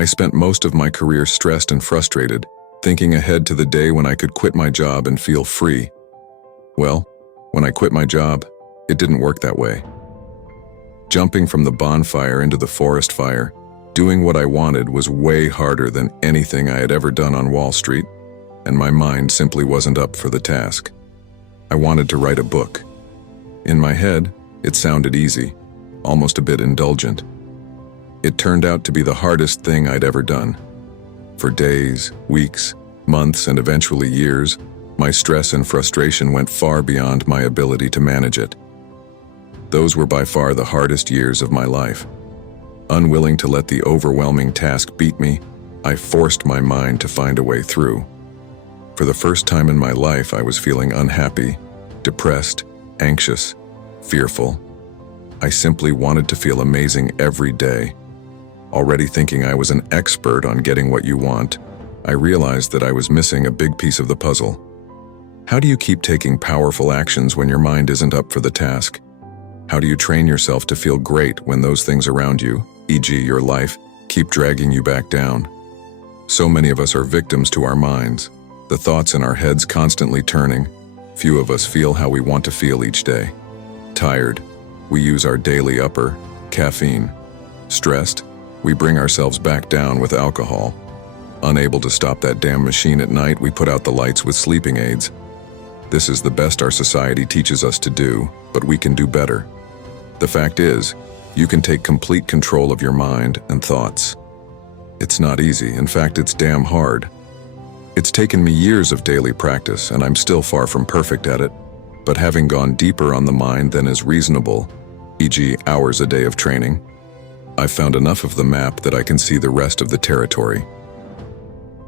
I spent most of my career stressed and frustrated, thinking ahead to the day when I could quit my job and feel free. Well, when I quit my job, it didn't work that way. Jumping from the bonfire into the forest fire, doing what I wanted was way harder than anything I had ever done on Wall Street, and my mind simply wasn't up for the task. I wanted to write a book. In my head, it sounded easy, almost a bit indulgent. It turned out to be the hardest thing I'd ever done. For days, weeks, months, and eventually years, my stress and frustration went far beyond my ability to manage it. Those were by far the hardest years of my life. Unwilling to let the overwhelming task beat me, I forced my mind to find a way through. For the first time in my life, I was feeling unhappy, depressed, anxious, fearful. I simply wanted to feel amazing every day. Already thinking I was an expert on getting what you want, I realized that I was missing a big piece of the puzzle. How do you keep taking powerful actions when your mind isn't up for the task? How do you train yourself to feel great when those things around you, e.g. your life, keep dragging you back down? So many of us are victims to our minds, the thoughts in our heads constantly turning. Few of us feel how we want to feel each day. Tired, we use our daily upper, caffeine. Stressed, we bring ourselves back down with alcohol. Unable to stop that damn machine at night, we put out the lights with sleeping aids. This is the best our society teaches us to do, but we can do better. The fact is, you can take complete control of your mind and thoughts. It's not easy, in fact, it's damn hard. It's taken me years of daily practice, and I'm still far from perfect at it, but having gone deeper on the mind than is reasonable, e.g. hours a day of training, I've found enough of the map that I can see the rest of the territory.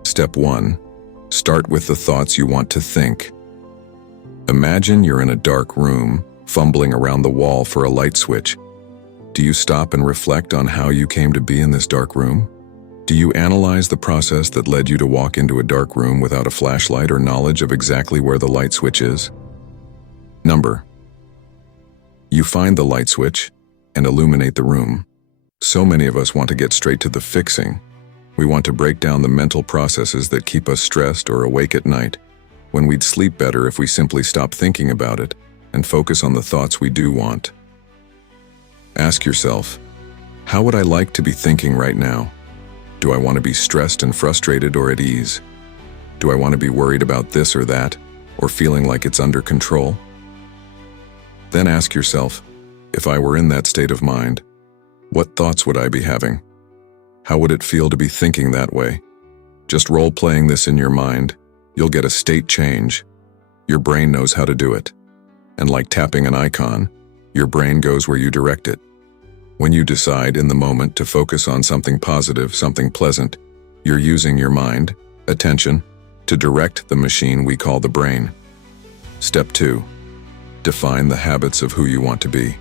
Step 1. Start with the thoughts you want to think. Imagine you're in a dark room, fumbling around the wall for a light switch. Do you stop and reflect on how you came to be in this dark room? Do you analyze the process that led you to walk into a dark room without a flashlight or knowledge of exactly where the light switch is? Number. You find the light switch and illuminate the room. So many of us want to get straight to the fixing. We want to break down the mental processes that keep us stressed or awake at night, when we'd sleep better if we simply stop thinking about it and focus on the thoughts we do want. Ask yourself, how would I like to be thinking right now? Do I want to be stressed and frustrated or at ease? Do I want to be worried about this or that, or feeling like it's under control? Then ask yourself, if I were in that state of mind, what thoughts would I be having? How would it feel to be thinking that way? Just role-playing this in your mind, you'll get a state change. Your brain knows how to do it. And like tapping an icon, your brain goes where you direct it. When you decide in the moment to focus on something positive, something pleasant, you're using your mind, attention, to direct the machine we call the brain. Step 2. Define the habits of who you want to be.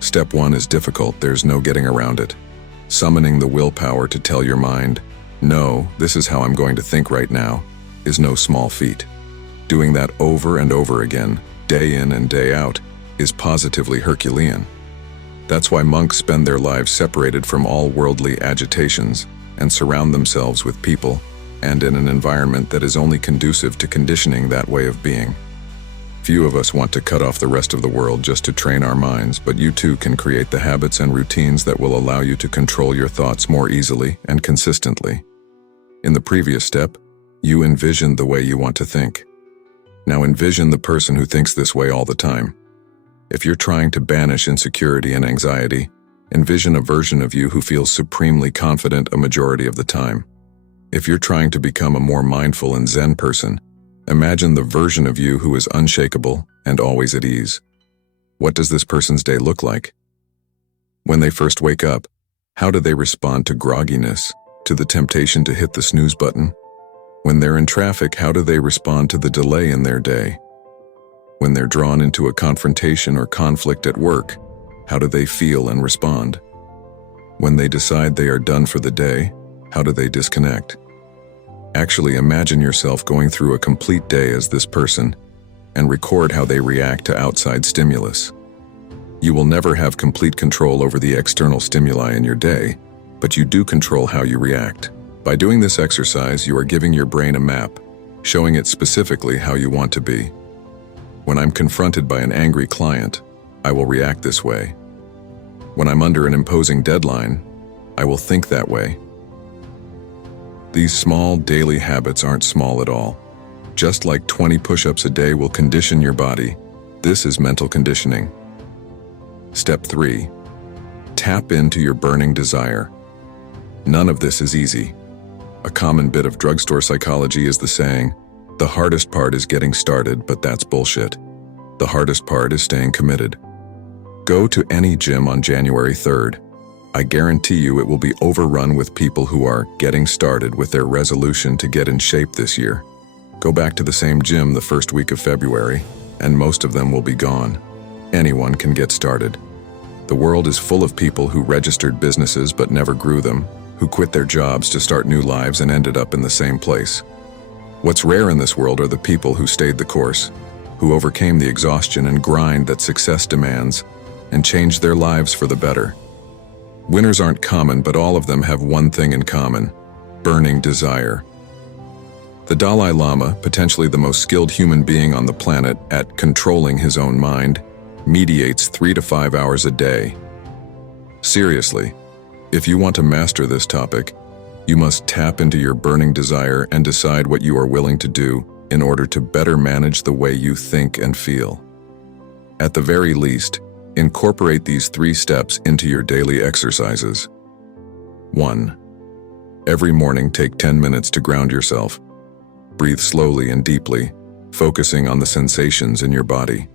Step 1 is difficult, there's no getting around it. Summoning the willpower to tell your mind, no, this is how I'm going to think right now, is no small feat. Doing that over and over again, day in and day out, is positively Herculean. That's why monks spend their lives separated from all worldly agitations and surround themselves with people and in an environment that is only conducive to conditioning that way of being. Few of us want to cut off the rest of the world just to train our minds, but you too can create the habits and routines that will allow you to control your thoughts more easily and consistently. In the previous step, you envisioned the way you want to think. Now envision the person who thinks this way all the time. If you're trying to banish insecurity and anxiety, envision a version of you who feels supremely confident a majority of the time. If you're trying to become a more mindful and Zen person, imagine the version of you who is unshakable and always at ease. What does this person's day look like? When they first wake up, how do they respond to grogginess, to the temptation to hit the snooze button? When they're in traffic, how do they respond to the delay in their day? When they're drawn into a confrontation or conflict at work, how do they feel and respond? When they decide they are done for the day, how do they disconnect? Actually imagine yourself going through a complete day as this person and record how they react to outside stimulus. You will never have complete control over the external stimuli in your day, but you do control how you react. By doing this exercise, you are giving your brain a map, showing it specifically how you want to be. When I'm confronted by an angry client, I will react this way. When I'm under an imposing deadline, I will think that way. These small daily habits aren't small at all. Just like 20 push-ups a day will condition your body, this is mental conditioning. Step 3. Tap into your burning desire. None of this is easy. A common bit of drugstore psychology is the saying, "The hardest part is getting started, but that's bullshit. The hardest part is staying committed." Go to any gym on January 3rd. I guarantee you it will be overrun with people who are getting started with their resolution to get in shape this year. Go back to the same gym the first week of February, and most of them will be gone. Anyone can get started. The world is full of people who registered businesses but never grew them, who quit their jobs to start new lives and ended up in the same place. What's rare in this world are the people who stayed the course, who overcame the exhaustion and grind that success demands, and changed their lives for the better. Winners aren't common, but all of them have one thing in common: burning desire. The Dalai Lama, potentially the most skilled human being on the planet at controlling his own mind, mediates 3 to 5 hours a day. Seriously, if you want to master this topic, you must tap into your burning desire and decide what you are willing to do in order to better manage the way you think and feel. At the very least, incorporate these 3 steps into your daily exercises. 1. Every morning, take 10 minutes to ground yourself. Breathe slowly and deeply, focusing on the sensations in your body.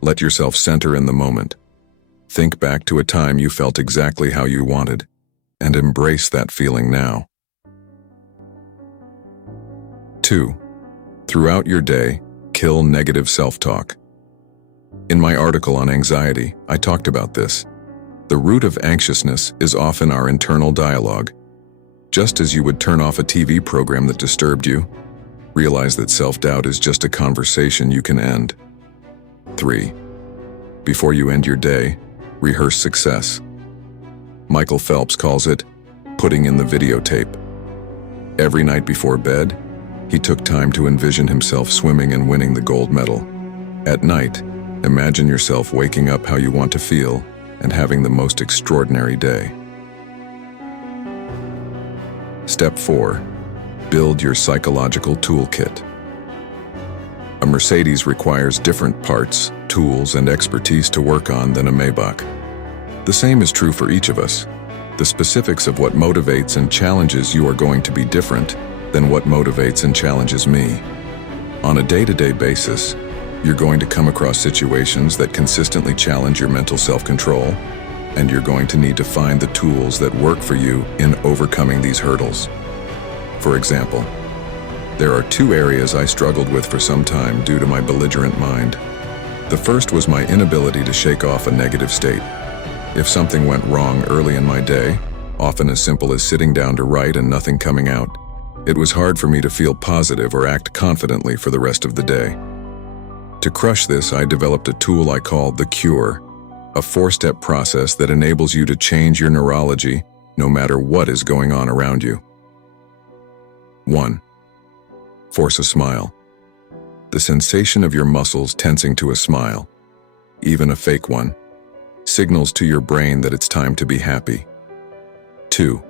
Let yourself center in the moment. Think back to a time you felt exactly how you wanted, and embrace that feeling now. 2. Throughout your day, kill negative self-talk. In my article on anxiety, I talked about this. The root of anxiousness is often our internal dialogue. Just as you would turn off a TV program that disturbed you, realize that self-doubt is just a conversation you can end. 3. Before you end your day, rehearse success. Michael Phelps calls it putting in the videotape. Every night before bed, he took time to envision himself swimming and winning the gold medal. At night, imagine yourself waking up how you want to feel and having the most extraordinary day. Step 4. Build your psychological toolkit. A Mercedes requires different parts, tools, and expertise to work on than a Maybach. The same is true for each of us. The specifics of what motivates and challenges you are going to be different than what motivates and challenges me. On a day-to-day basis, you're going to come across situations that consistently challenge your mental self-control, and you're going to need to find the tools that work for you in overcoming these hurdles. For example, there are 2 areas I struggled with for some time due to my belligerent mind. The first was my inability to shake off a negative state. If something went wrong early in my day, often as simple as sitting down to write and nothing coming out, it was hard for me to feel positive or act confidently for the rest of the day. To crush this, I developed a tool I call the Cure, a 4-step process that enables you to change your neurology no matter what is going on around you. 1. Force a smile. The sensation of your muscles tensing to a smile, even a fake one, signals to your brain that it's time to be happy. 2.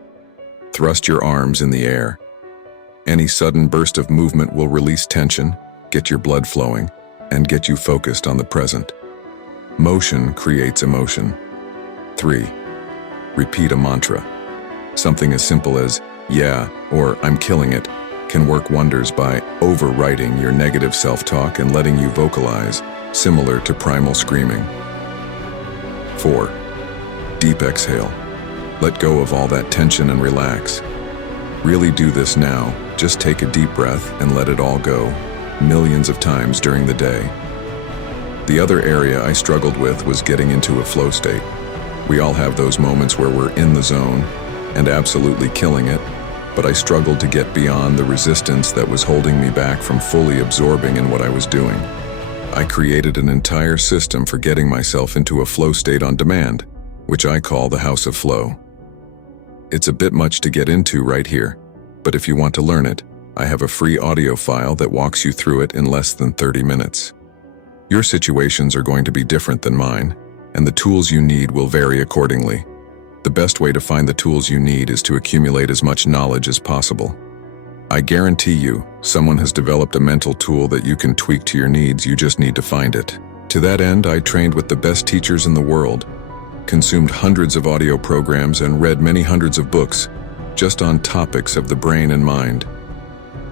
Thrust your arms in the air. Any sudden burst of movement will release tension, get your blood flowing, and get you focused on the present. Motion creates emotion. 3. Repeat a mantra. Something as simple as, "Yeah," or "I'm killing it," can work wonders by overwriting your negative self-talk and letting you vocalize, similar to primal screaming. 4. Deep exhale. Let go of all that tension and relax. Really do this now. Just take a deep breath and let it all go, millions of times during the day. The other area I struggled with was getting into a flow state. We all have those moments where we're in the zone and absolutely killing it, but I struggled to get beyond the resistance that was holding me back from fully absorbing in what I was doing. I created an entire system for getting myself into a flow state on demand, which I call the House of Flow. It's a bit much to get into right here, but if you want to learn it, I have a free audio file that walks you through it in less than 30 minutes. Your situations are going to be different than mine, and the tools you need will vary accordingly. The best way to find the tools you need is to accumulate as much knowledge as possible. I guarantee you, someone has developed a mental tool that you can tweak to your needs, you just need to find it. To that end, I trained with the best teachers in the world, consumed hundreds of audio programs, and read many hundreds of books just on topics of the brain and mind.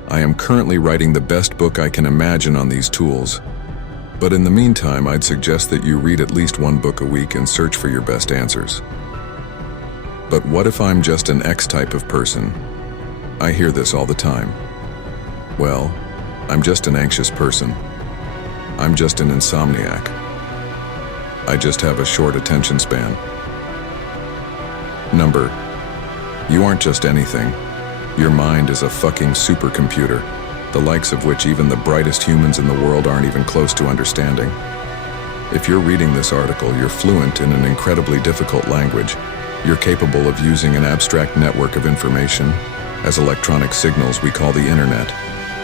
I am currently writing the best book I can imagine on these tools. But in the meantime, I'd suggest that you read at least one book a week and search for your best answers. But what if I'm just an X type of person? I hear this all the time. Well, I'm just an anxious person. I'm just an insomniac. I just have a short attention span. Number, you aren't just anything. Your mind is a fucking supercomputer, the likes of which even the brightest humans in the world aren't even close to understanding. If you're reading this article, you're fluent in an incredibly difficult language. You're capable of using an abstract network of information, as electronic signals we call the internet.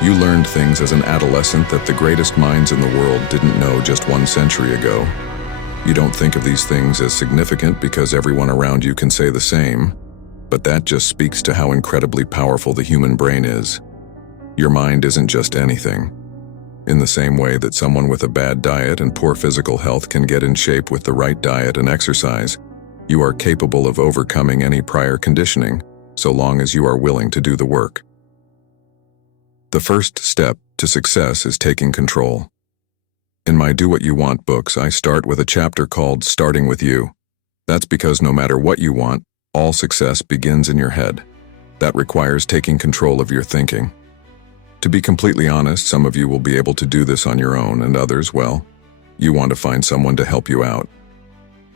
You learned things as an adolescent that the greatest minds in the world didn't know just 1 century ago. You don't think of these things as significant because everyone around you can say the same, but that just speaks to how incredibly powerful the human brain is. Your mind isn't just anything. In the same way that someone with a bad diet and poor physical health can get in shape with the right diet and exercise, you are capable of overcoming any prior conditioning, so long as you are willing to do the work. The first step to success is taking control. In my Do What You Want books, I start with a chapter called Starting With You. That's because no matter what you want, all success begins in your head. That requires taking control of your thinking. To be completely honest, some of you will be able to do this on your own, and others, well, you want to find someone to help you out.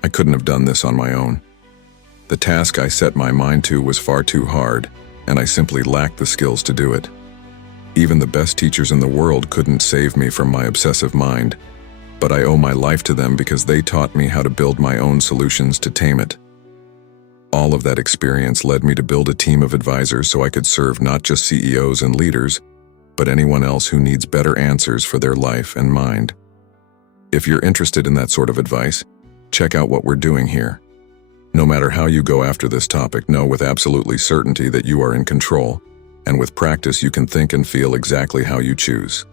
I couldn't have done this on my own. The task I set my mind to was far too hard, and I simply lacked the skills to do it. Even the best teachers in the world couldn't save me from my obsessive mind, but I owe my life to them because they taught me how to build my own solutions to tame it. All of that experience led me to build a team of advisors so I could serve not just CEOs and leaders, but anyone else who needs better answers for their life and mind. If you're interested in that sort of advice, check out what we're doing here. No matter how you go after this topic, know with absolutely certainty that you are in control, and with practice you can think and feel exactly how you choose.